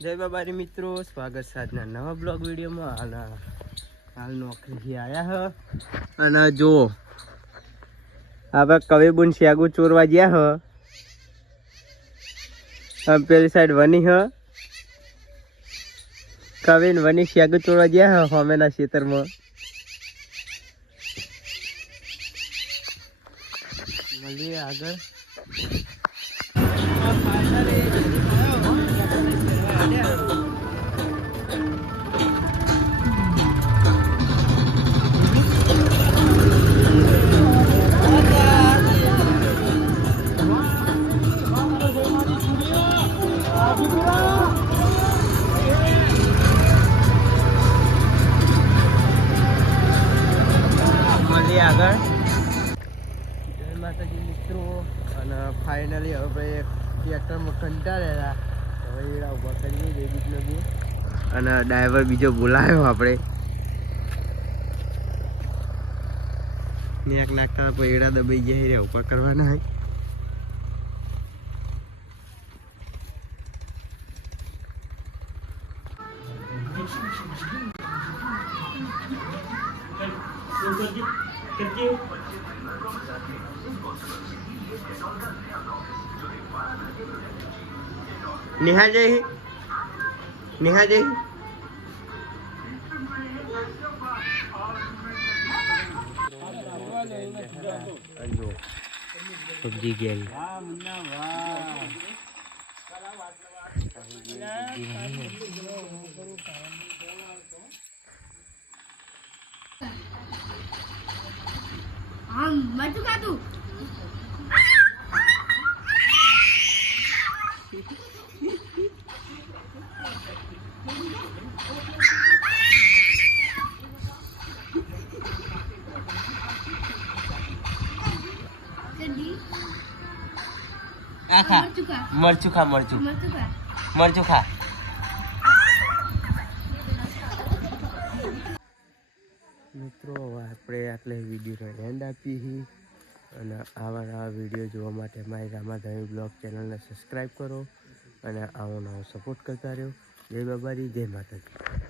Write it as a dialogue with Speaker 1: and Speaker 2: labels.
Speaker 1: જય બાબારી મિત્રો, સ્વાગત સાધના નવા બ્લોગ વિડીયોમાં. હાલ હાલ નોકરીથી આવ્યા હ. અને જો, આપણે કવિબુન શ્યાગુ ચોરવા ગયા હ. પેલી સાઈડ વની હ. કવિન વની શ્યાગુ ચોરવા ગયા હ હોમેના ખેતરમાં. મળીએ આગળ. મળીએ આગળ. જય માતાજી મિત્રો. અને ફાઇનલી હવે ટ્રેક્ટરમાં કંટાળેલા હવે એડા ઊભા કરીએ લેડીઝ બી અને ડ્રાઈવર બીજો બોલાયો આપણે. ને એક નાખતા પછી એડા દબાઈ ગયા રહ્યા ઉપર કરવાના હોય kịch chiêu. Niệm hai đi niệm
Speaker 2: hai đi PUBG game
Speaker 1: Thank. हाँ
Speaker 2: मैं तो।
Speaker 1: आखा मर चुका
Speaker 2: मर चुका।
Speaker 1: मर चुका। मर चुका। મિત્રો, આપણે આટલે વિડીયોનો એન્ડ આપીએ અને આવા નવા વીડિયો જોવા માટે મારી રામાધણી બ્લોગ ચેનલને સબસ્ક્રાઈબ કરો અને આવો નવો સપોર્ટ કરતા રહ્યો. જય બાબારી જય માતાજી.